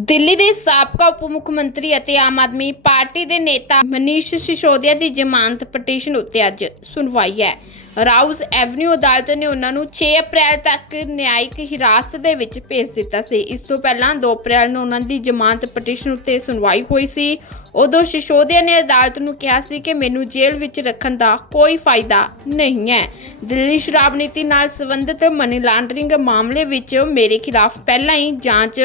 ਦਿੱਲੀ ਦੇ ਸਾਬਕਾ ਉਪ ਮੁੱਖ ਮੰਤਰੀ ਅਤੇ ਆਮ ਆਦਮੀ ਪਾਰਟੀ ਦੇ ਨੇਤਾ ਮਨੀਸ਼ ਸਿਸੋਦੀਆ ਦੀ ਜ਼ਮਾਨਤ ਪਟੀਸ਼ਨ ਉੱਤੇ ਅੱਜ ਸੁਣਵਾਈ ਹੈ। ਰਾਉਜ਼ ਐਵਨਿਊ ਅਦਾਲਤ ਨੇ ਉਹਨਾਂ ਨੂੰ 6 ਅਪ੍ਰੈਲ ਤੱਕ ਨਿਆਇਕ ਹਿਰਾਸਤ ਦੇ ਵਿੱਚ ਭੇਜ ਦਿੱਤਾ ਸੀ। ਇਸ ਤੋਂ ਪਹਿਲਾਂ 2 ਅਪ੍ਰੈਲ ਨੂੰ ਉਹਨਾਂ ਦੀ ਜ਼ਮਾਨਤ ਪਟੀਸ਼ਨ ਉੱਤੇ ਸੁਣਵਾਈ ਹੋਈ ਸੀ। ਉਦੋਂ ਸਿਸੋਦੀਆ ਨੇ ਅਦਾਲਤ ਨੂੰ ਕਿਹਾ ਸੀ ਕਿ ਮੈਨੂੰ ਜੇਲ੍ਹ ਵਿੱਚ ਰੱਖਣ ਦਾ ਕੋਈ ਫਾਇਦਾ ਨਹੀਂ ਹੈ। ਦਿੱਲੀ ਸ਼ਰਾਬ ਨੀਤੀ ਨਾਲ ਸੰਬੰਧਿਤ ਮਨੀ ਲਾਂਡਰਿੰਗ ਮਾਮਲੇ ਵਿੱਚ ਮੇਰੇ ਖਿਲਾਫ ਪਹਿਲਾਂ ਹੀ ਜਾਂਚ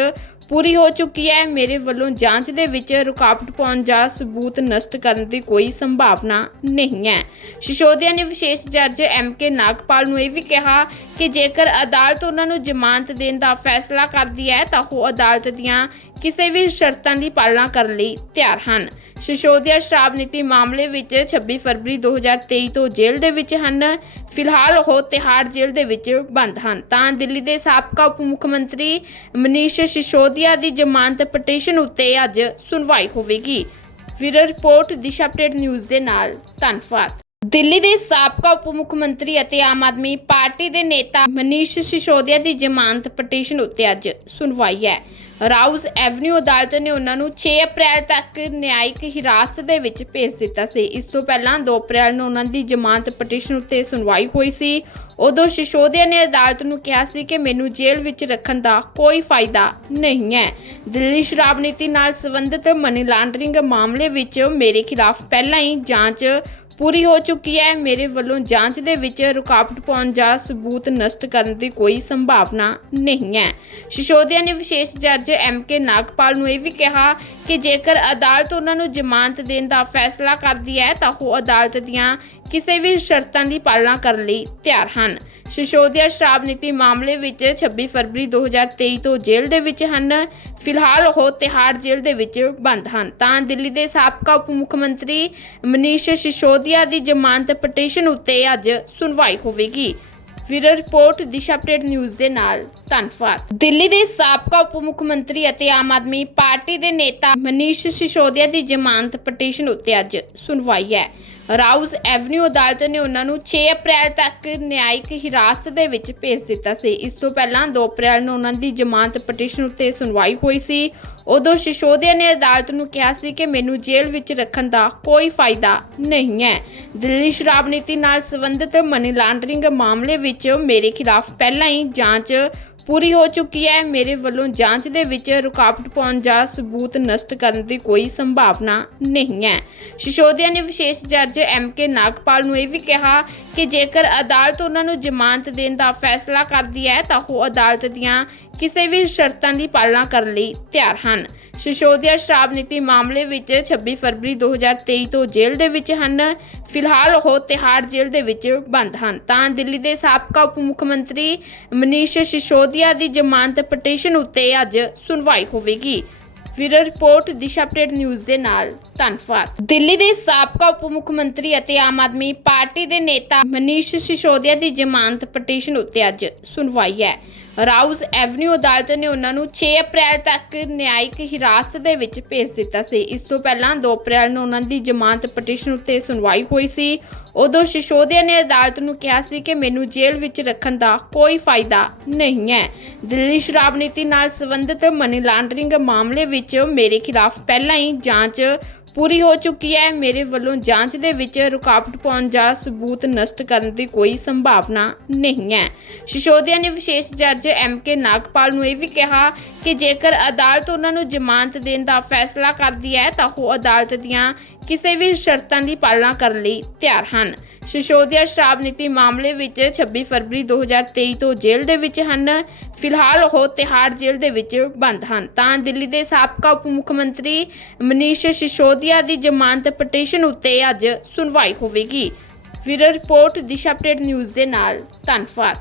ਪੂਰੀ ਹੋ ਚੁੱਕੀ ਹੈ। ਮੇਰੇ ਵੱਲੋਂ ਜਾਂਚ ਦੇ ਵਿੱਚ ਰੁਕਾਵਟ ਪਾਉਣ ਜਾਂ ਸਬੂਤ ਨਸ਼ਟ ਕਰਨ ਦੀ ਕੋਈ ਸੰਭਾਵਨਾ ਨਹੀਂ ਹੈ। ਸ਼ਿਸ਼ੋਦੀਆ ਨੇ ਵਿਸ਼ੇਸ਼ ਜੱਜ ਐਮ ਕੇ ਨਾਗਪਾਲ ਨੂੰ ਇਹ ਵੀ ਕਿਹਾ ਕਿ ਜੇਕਰ ਅਦਾਲਤ ਉਹਨਾਂ ਨੂੰ ਜ਼ਮਾਨਤ ਦੇਣ ਦਾ ਫੈਸਲਾ ਕਰਦੀ ਹੈ, ਤਾਂ ਉਹ ਅਦਾਲਤ ਦੀਆਂ ਕਿਸੇ ਵੀ ਸ਼ਰਤਾਂ ਦੀ ਪਾਲਣਾ ਕਰਨ ਲਈ ਤਿਆਰ ਹਨ। ਸ਼ਿਸ਼ੋਦੀਆ ਸ਼ਰਾਬ ਨੀਤੀ ਮਾਮਲੇ ਵਿੱਚ 26 ਫਰਵਰੀ 2023 ਤੋਂ ਜੇਲ੍ਹ ਦੇ ਵਿੱਚ ਹਨ। ਫਿਲਹਾਲ ਉਹ ਤਿਹਾੜ ਜੇਲ੍ਹ ਦੇ ਵਿੱਚ ਬੰਦ ਹਨ। ਤਾਂ ਦਿੱਲੀ ਦੇ ਸਾਬਕਾ ਉਪ ਮੁੱਖ ਮੰਤਰੀ ਮਨੀਸ਼ ਸਿਸੋਦੀਆ ਦੀ ਜ਼ਮਾਨਤ ਪਟੀਸ਼ਨ ਉੱਤੇ ਅੱਜ ਸੁਣਵਾਈ ਹੋਵੇਗੀ। ਫਿਰ ਰਿਪੋਰਟ, ਦਿਸ਼ਾ ਅਪਡੇਟ ਨਿਊਜ਼ ਦੇ ਨਾਲ ਧੰਨਵਾਦ। ਦਿੱਲੀ ਦੇ ਸਾਬਕਾ ਉਪ ਮੁੱਖ ਮੰਤਰੀ ਅਤੇ ਆਮ ਆਦਮੀ ਪਾਰਟੀ ਦੇ ਨੇਤਾ ਮਨੀਸ਼ ਸਿਸੋਦੀਆ ਦੀ ਜ਼ਮਾਨਤ ਪਟੀਸ਼ਨ ਉੱਤੇ ਅੱਜ ਸੁਣਵਾਈ ਹੈ। ਰਾਉਜ਼ ਐਵਨਿਊ ਅਦਾਲਤ ਨੇ ਉਹਨਾਂ ਨੂੰ 6 ਅਪ੍ਰੈਲ ਤੱਕ ਨਿਆਇਕ ਹਿਰਾਸਤ ਦੇ ਵਿੱਚ ਭੇਜ ਦਿੱਤਾ ਸੀ। ਇਸ ਤੋਂ ਪਹਿਲਾਂ 2 ਅਪ੍ਰੈਲ ਨੂੰ ਉਹਨਾਂ ਦੀ ਜ਼ਮਾਨਤ ਪਟੀਸ਼ਨ ਉੱਤੇ ਸੁਣਵਾਈ ਹੋਈ ਸੀ। ਉਦੋਂ ਸਿਸੋਦੀਆ ਨੇ ਅਦਾਲਤ ਨੂੰ ਕਿਹਾ ਸੀ ਕਿ ਮੈਨੂੰ ਜੇਲ੍ਹ ਵਿੱਚ ਰੱਖਣ ਦਾ ਕੋਈ ਫਾਇਦਾ ਨਹੀਂ ਹੈ। ਦਿੱਲੀ ਸ਼ਰਾਬ ਨੀਤੀ ਨਾਲ ਸੰਬੰਧਿਤ ਮਨੀ ਲਾਂਡਰਿੰਗ ਮਾਮਲੇ ਵਿੱਚ ਮੇਰੇ ਖਿਲਾਫ ਪਹਿਲਾਂ ਹੀ ਜਾਂਚ ਪੂਰੀ ਹੋ ਚੁੱਕੀ ਹੈ। ਮੇਰੇ ਵੱਲੋਂ ਜਾਂਚ ਦੇ ਵਿੱਚ ਰੁਕਾਵਟ ਪਾਉਣ ਜਾਂ ਸਬੂਤ ਨਸ਼ਟ ਕਰਨ ਦੀ ਕੋਈ ਸੰਭਾਵਨਾ ਨਹੀਂ ਹੈ। ਸ਼ਿਸ਼ੋਦੀਆ ਨੇ ਵਿਸ਼ੇਸ਼ ਜੱਜ ਐਮ ਕੇ ਨਾਗਪਾਲ ਨੂੰ ਇਹ ਵੀ ਕਿਹਾ ਕਿ ਜੇਕਰ ਅਦਾਲਤ ਉਹਨਾਂ ਨੂੰ ਜ਼ਮਾਨਤ ਦੇਣ ਦਾ ਫੈਸਲਾ ਕਰਦੀ ਹੈ ਤਾਂ ਉਹ ਅਦਾਲਤ ਦੀਆਂ ਕਿਸੇ ਵੀ ਸ਼ਰਤਾਂ ਦੀ ਪਾਲਣਾ ਕਰਨ ਲਈ ਤਿਆਰ ਹਨ। ਸ਼ਿਸ਼ੋਦੀਆ ਸ਼ਰਾਬ ਨੀਤੀ ਮਾਮਲੇ ਵਿੱਚ 26 ਫਰਵਰੀ 2023 ਤੋਂ ਜੇਲ੍ਹ ਦੇ ਵਿੱਚ ਹਨ। ਫਿਲਹਾਲ ਉਹ ਤਿਹਾੜ ਜੇਲ੍ਹ ਦੇ ਵਿੱਚ ਬੰਦ ਹਨ। ਤਾਂ ਦਿੱਲੀ ਦੇ ਸਾਬਕਾ ਉਪ ਮੁੱਖ ਮੰਤਰੀ ਮਨੀਸ਼ ਸਿਸੋਦੀਆ ਦੀ ਜ਼ਮਾਨਤ ਪਟੀਸ਼ਨ ਉੱਤੇ ਅੱਜ ਸੁਣਵਾਈ ਹੋਵੇਗੀ। ਫਿਰ ਰਿਪੋਰਟ, ਦਿਸ਼ਾ ਅਪਡੇਟ ਨਿਊਜ਼ ਦੇ ਨਾਲ ਧੰਨਵਾਦ। ਦਿੱਲੀ ਦੇ ਸਾਬਕਾ ਉਪ ਮੁੱਖ ਮੰਤਰੀ ਅਤੇ ਆਮ ਆਦਮੀ ਪਾਰਟੀ ਦੇ ਨੇਤਾ ਮਨੀਸ਼ ਸਿਸੋਦੀਆ ਦੀ ਜ਼ਮਾਨਤ ਪਟੀਸ਼ਨ ਉੱਤੇ ਅੱਜ ਸੁਣਵਾਈ ਹੈ। ਰਾਉਜ਼ ਐਵਨਿਊ ਅਦਾਲਤ ਨੇ ਉਹਨਾਂ ਨੂੰ 6 ਅਪ੍ਰੈਲ ਤੱਕ ਨਿਆਇਕ ਹਿਰਾਸਤ ਦੇ ਵਿੱਚ ਭੇਜ ਦਿੱਤਾ ਸੀ। ਇਸ ਤੋਂ ਪਹਿਲਾਂ 2 ਅਪ੍ਰੈਲ ਨੂੰ ਉਹਨਾਂ ਦੀ ਜ਼ਮਾਨਤ ਪਟੀਸ਼ਨ ਉੱਤੇ ਸੁਣਵਾਈ ਹੋਈ ਸੀ। ਉਦੋਂ ਸਿਸੋਦੀਆ ਨੇ ਅਦਾਲਤ ਨੂੰ ਕਿਹਾ ਸੀ ਕਿ ਮੈਨੂੰ ਜੇਲ੍ਹ ਵਿੱਚ ਰੱਖਣ ਦਾ ਕੋਈ ਫਾਇਦਾ ਨਹੀਂ ਹੈ। ਦਿੱਲੀ ਸ਼ਰਾਬ ਨੀਤੀ ਨਾਲ ਸੰਬੰਧਿਤ ਮਨੀ ਲਾਂਡਰਿੰਗ ਮਾਮਲੇ ਵਿੱਚ ਮੇਰੇ ਖਿਲਾਫ ਪਹਿਲਾਂ ਹੀ ਜਾਂਚ ਪੂਰੀ ਹੋ ਚੁੱਕੀ ਹੈ। ਮੇਰੇ ਵੱਲੋਂ ਜਾਂਚ ਦੇ ਵਿੱਚ ਰੁਕਾਵਟ ਪਾਉਣ ਜਾਂ ਸਬੂਤ ਨਸ਼ਟ ਕਰਨ ਦੀ ਕੋਈ ਸੰਭਾਵਨਾ ਨਹੀਂ ਹੈ। ਸ਼ਿਸ਼ੋਦੀਆ ਨੇ ਵਿਸ਼ੇਸ਼ ਜੱਜ ਐਮ ਕੇ ਨਾਗਪਾਲ ਨੂੰ ਇਹ ਵੀ ਕਿਹਾ ਕਿ ਜੇਕਰ ਅਦਾਲਤ ਉਹਨਾਂ ਨੂੰ ਜ਼ਮਾਨਤ ਦੇਣ ਦਾ ਫੈਸਲਾ ਕਰਦੀ ਹੈ, ਤਾਂ ਉਹ ਅਦਾਲਤ ਦੀਆਂ ਕਿਸੇ ਵੀ ਸ਼ਰਤਾਂ ਦੀ ਪਾਲਣਾ ਕਰਨ ਲਈ ਤਿਆਰ ਹਨ। ਸ਼ਿਸ਼ੋਦੀਆ ਸ਼ਰਾਬ ਨੀਤੀ ਮਾਮਲੇ ਵਿੱਚ 26 ਫਰਵਰੀ 2023 ਤੋਂ ਜੇਲ੍ਹ ਦੇ ਵਿੱਚ ਹਨ। ਫਿਲਹਾਲ ਉਹ ਤਿਹਾੜ ਜੇਲ੍ਹ ਦੇ ਵਿੱਚ ਬੰਦ ਹਨ। ਤਾਂ ਦਿੱਲੀ ਦੇ ਸਾਬਕਾ ਉਪ ਮੁੱਖ ਮੰਤਰੀ ਮਨੀਸ਼ ਸਿਸੋਦੀਆ ਦੀ ਜ਼ਮਾਨਤ ਪਟੀਸ਼ਨ ਉੱਤੇ ਅੱਜ ਸੁਣਵਾਈ ਹੋਵੇਗੀ। ਫਿਰ ਰਿਪੋਰਟ, ਦਿਸ਼ਾ ਅਪਡੇਟ ਨਿਊਜ਼ ਦੇ ਨਾਲ ਧੰਨਵਾਦ। ਦਿੱਲੀ ਦੇ ਸਾਬਕਾ ਉਪ ਮੁੱਖ ਮੰਤਰੀ ਅਤੇ ਆਮ ਆਦਮੀ ਪਾਰਟੀ ਦੇ ਨੇਤਾ ਮਨੀਸ਼ ਸਿਸੋਦੀਆ ਦੀ ਜ਼ਮਾਨਤ ਪਟੀਸ਼ਨ ਉੱਤੇ ਅੱਜ ਸੁਣਵਾਈ ਹੈ। ਰਾਉਜ਼ ਐਵਨਿਊ ਅਦਾਲਤ ਨੇ ਉਹਨਾਂ ਨੂੰ 6 ਅਪ੍ਰੈਲ ਤੱਕ ਨਿਆਇਕ ਹਿਰਾਸਤ ਦੇ ਵਿੱਚ ਭੇਜ ਦਿੱਤਾ ਸੀ। ਇਸ ਤੋਂ ਪਹਿਲਾਂ 2 ਅਪ੍ਰੈਲ ਨੂੰ ਉਹਨਾਂ ਦੀ ਜ਼ਮਾਨਤ ਪਟੀਸ਼ਨ ਉੱਤੇ ਸੁਣਵਾਈ ਹੋਈ ਸੀ। ਉਦੋਂ ਸਿਸੋਦੀਆ ਨੇ ਅਦਾਲਤ ਨੂੰ ਕਿਹਾ ਸੀ ਕਿ ਮੈਨੂੰ ਜੇਲ੍ਹ ਵਿੱਚ ਰੱਖਣ ਦਾ ਕੋਈ ਫਾਇਦਾ ਨਹੀਂ ਹੈ। ਦਿੱਲੀ ਸ਼ਰਾਬ ਨੀਤੀ ਨਾਲ ਸੰਬੰਧਿਤ ਮਨੀ ਲਾਂਡਰਿੰਗ ਮਾਮਲੇ ਵਿੱਚ ਮੇਰੇ ਖਿਲਾਫ ਪਹਿਲਾਂ ਹੀ ਜਾਂਚ ਪੂਰੀ ਹੋ ਚੁੱਕੀ ਹੈ। ਮੇਰੇ ਵੱਲੋਂ ਜਾਂਚ ਦੇ ਵਿੱਚ ਰੁਕਾਵਟ ਪਾਉਣ ਜਾਂ ਸਬੂਤ ਨਸ਼ਟ ਕਰਨ ਦੀ ਕੋਈ ਸੰਭਾਵਨਾ ਨਹੀਂ ਹੈ। ਸ਼ਿਸ਼ੋਦੀਆ ਨੇ ਵਿਸ਼ੇਸ਼ ਜੱਜ ਐਮ ਕੇ ਨਾਗਪਾਲ ਨੂੰ ਇਹ ਵੀ ਕਿਹਾ ਕਿ ਜੇਕਰ ਅਦਾਲਤ ਉਹਨਾਂ ਨੂੰ ਜ਼ਮਾਨਤ ਦੇਣ ਦਾ ਫੈਸਲਾ ਕਰਦੀ ਹੈ, ਤਾਂ ਉਹ ਅਦਾਲਤ ਦੀਆਂ ਕਿਸੇ ਵੀ ਸ਼ਰਤਾਂ ਦੀ ਪਾਲਣਾ ਕਰਨ ਲਈ ਤਿਆਰ ਹਨ। ਸ਼ਿਸ਼ੋਦੀਆ ਸ਼ਰਾਬ ਨੀਤੀ ਮਾਮਲੇ ਵਿੱਚ 26 ਫਰਵਰੀ 2023 ਤੋਂ ਜੇਲ੍ਹ ਦੇ ਵਿੱਚ ਹਨ। ਫਿਲਹਾਲ ਉਹ ਤਿਹਾੜ ਜੇਲ੍ਹ ਦੇ ਵਿੱਚ ਬੰਦ ਹਨ। ਤਾਂ ਦਿੱਲੀ ਦੇ ਸਾਬਕਾ ਉਪ ਮੁੱਖ ਮੰਤਰੀ ਮਨੀਸ਼ ਸਿਸੋਦੀਆ ਦੀ ਜ਼ਮਾਨਤ ਪਟੀਸ਼ਨ ਉੱਤੇ ਅੱਜ ਸੁਣਵਾਈ ਹੋਵੇਗੀ। Veer report, Disha update news ਦੇ ਨਾਲ ਧੰਨਵਾਦ।